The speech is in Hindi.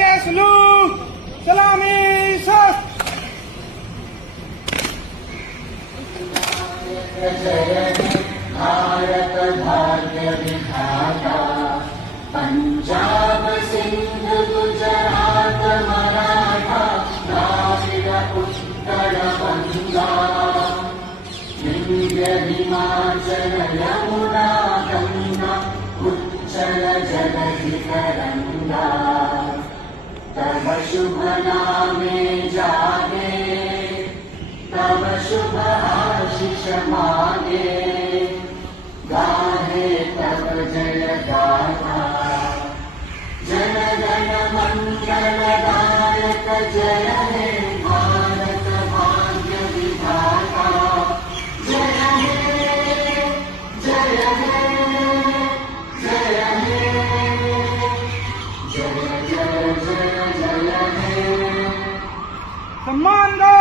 Ready salute, salami sas. Bharat भाग्य विधाता पंजाब सिंध गुजरात मराठा द्राविड उत्कल बंगा विंध्य हिमाचल यमुना गंगा उच्चल जलधि तरंगा तब शुभ नामे जागे तब शुभ आशीष मागे गाहे तब जय गाथा जन गण मंगल गायक जय हे भारत भाग्य विधाता जय हे जय हे जय हे जय जय जय जय हे सम्मान दो